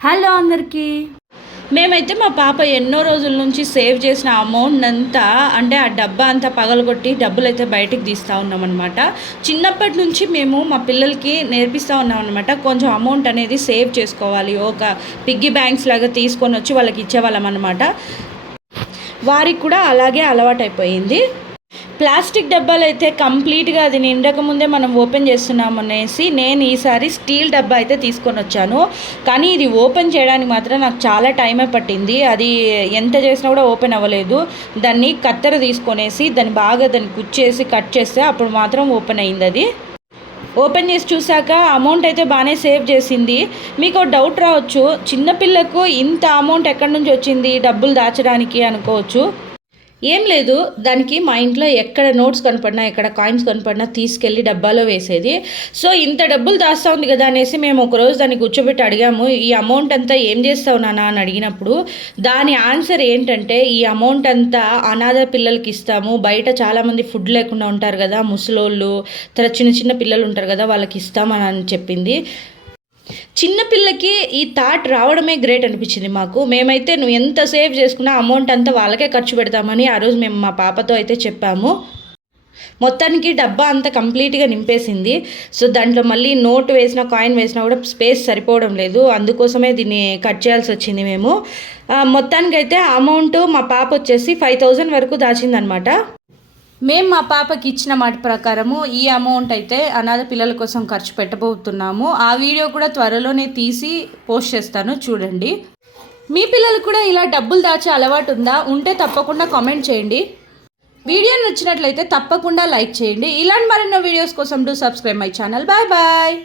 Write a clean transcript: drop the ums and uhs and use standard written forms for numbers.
Hello అందరికీ. మేమైతే మా పాప ఎన్నో రోజుల నుంచి సేవ్ చేసిన అమౌంట్ అంతా అంటే ఆ డబ్బా అంతా పగలగొట్టి డబ్బులు అయితే బయటికి తీస్తూ ఉన్నామన్నమాట. చిన్నప్పటి నుంచి మేము మా పిల్లలకి నేర్పిస్తూ ఉన్నామన్నమాట. కొంచెం అమౌంట్ అనేది సేవ్ చేసుకోవాలి, ఒక పిగ్గీ బ్యాంక్స్ లాగా తీసుకొని వచ్చి వాళ్ళకి ఇచ్చేవాళ్ళం అనమాట. వారికి కూడా అలాగే అలవాటైపోయింది. ప్లాస్టిక్ డబ్బాలు అయితే కంప్లీట్గా అది నిండకముందే మనం ఓపెన్ చేస్తున్నాం అనేసి నేను ఈసారి స్టీల్ డబ్బా అయితే తీసుకొని వచ్చాను. కానీ ఇది ఓపెన్ చేయడానికి మాత్రం నాకు చాలా టైమే పట్టింది. అది ఎంత చేసినా కూడా ఓపెన్ అవ్వలేదు. దాన్ని కత్తెర తీసుకొనేసి దాన్ని కుచ్చేసి కట్ చేస్తే అప్పుడు మాత్రం ఓపెన్ అయింది. అది ఓపెన్ చేసి చూసాక అమౌంట్ అయితే బాగానే సేవ్ చేసింది. మీకు డౌట్ రావచ్చు, చిన్నపిల్లకు ఇంత అమౌంట్ ఎక్కడి నుంచి వచ్చింది డబ్బులు దాచడానికి అనుకోవచ్చు. ఏం లేదు, దానికి మా ఇంట్లో ఎక్కడ నోట్స్ కనపడినా ఎక్కడ కాయిన్స్ కనపడినా తీసుకెళ్ళి డబ్బాలో వేసేది. సో ఇంత డబ్బులు దాస్తూ ఉంది కదా అనేసి మేము ఒకరోజు దాన్ని కూర్చోబెట్టి అడిగాము, ఈ అమౌంట్ అంతా ఏం చేస్తావు నాన్న అని అడిగినప్పుడు దాని ఆన్సర్ ఏంటంటే, ఈ అమౌంట్ అంతా అనాథ పిల్లలకి ఇస్తాము, బయట చాలామంది ఫుడ్ లేకుండా ఉంటారు కదా, ముసలోళ్ళు చిన్న చిన్న పిల్లలు ఉంటారు కదా, వాళ్ళకి ఇస్తామని చెప్పింది. చిన్నపిల్లకి ఈ థాట్ రావడమే గ్రేట్ అనిపించింది మాకు. మేమైతే నువ్వు ఎంత సేవ్ చేసుకున్నా అమౌంట్ అంతా వాళ్ళకే ఖర్చు పెడతామని ఆ రోజు మేము మా పాపతో అయితే చెప్పాము. మొత్తానికి డబ్బా అంతా కంప్లీట్గా నింపేసింది. సో దాంట్లో మళ్ళీ నోట్ వేసినా కాయిన్ వేసినా కూడా స్పేస్ సరిపోవడం లేదు. అందుకోసమే దీన్ని కట్ చేయాల్సి వచ్చింది మేము. మొత్తానికైతే అమౌంట్ మా పాప వచ్చేసి 5,000 వరకు దాచిందనమాట. మేము మా పాపకి ఇచ్చిన మాట ప్రకారము ఈ అమౌంట్ అయితే అనాథ పిల్లల కోసం ఖర్చు పెట్టబోతున్నాము. ఆ వీడియో కూడా త్వరలోనే తీసి పోస్ట్ చేస్తాను, చూడండి. మీ పిల్లలు కూడా ఇలా డబ్బులు దాచే అలవాటు ఉంటే తప్పకుండా కామెంట్ చేయండి. వీడియో నచ్చినట్లయితే తప్పకుండా లైక్ చేయండి. ఇలాంటి మరిన్నో వీడియోస్ కోసం do subscribe my channel. Bye bye.